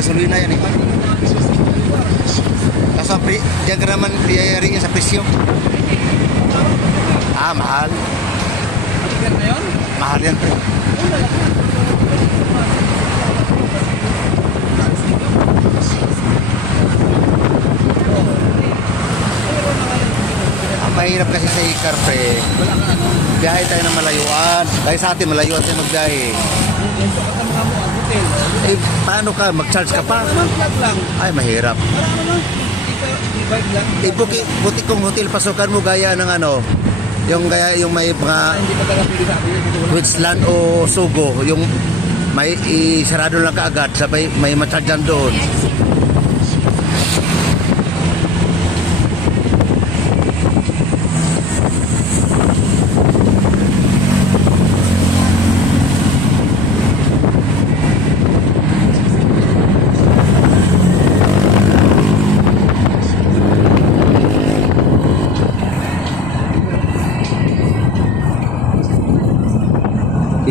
gasolina yan eh. Kaso diyan ka naman priyayari sa presyo. Ah, mahal. Mahal yan pre. Ang mahirap kasi sa ikar pre. Biyahe tayo ng malayuan. Dahil sa atin malayuan tayo magbiyahe. Eh, paano ka? Mag-charge ka pa? Ay, mahirap. Eh, buti kong hotel pasukan mo gaya ng ano, yung gaya yung may mga Queensland o Sugo, yung may isarado lang kaagad, sabay may ma-chargean doon.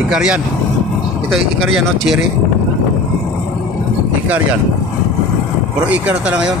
Ikar yan. Ito ikar yan, no? Cherry. Ikar yan. Puro ikar na talaga ngayon.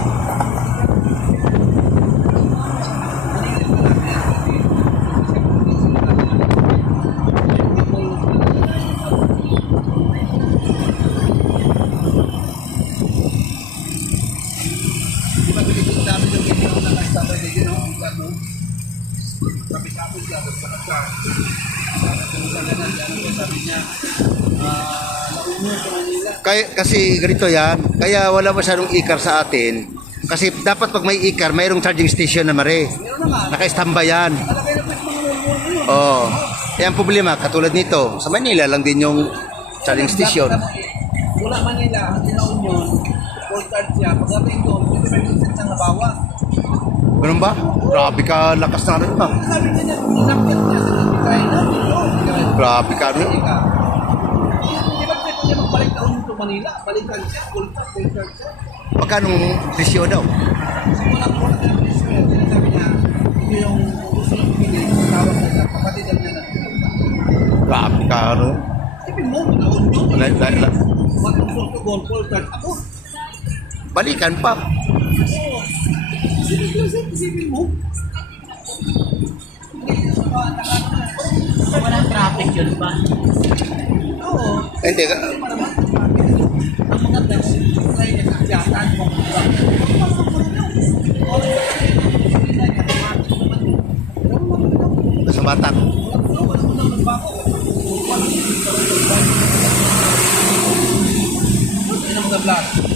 Kasi ganito yan, kaya wala masyadong ikar sa atin. Kasi dapat pag may ikar, mayroong charging station na mare. Naka-standby yan. Oo. Yan problema, katulad nito. Sa Manila lang din yung charging station. Wala Manila, hindi na Union, full charge siya. Pagdating doon, 25% siyang nabawa. Ganun ba? Grabe ka, lakas na rin ba? Sabi niya, inakit niya sa China. Grabe ka rin. Hindi magbalik na Union to Manila, balikan siya, full charge siya. Magkano presyo daw? Wala kang presyo. Sabi niya, ito yung gusto ng pinili, tawag na siya, kapatidan niya na. Grabe ka rin. Isipin mo, na Union, matungkol to gold, full charge. Ako, balikan pa. isipin mo. Walang traffic yun ba? Oo. Hindi ka. Ang maganda, kaya niya kasyatan mo. Sa Batak. Ano mga vlog?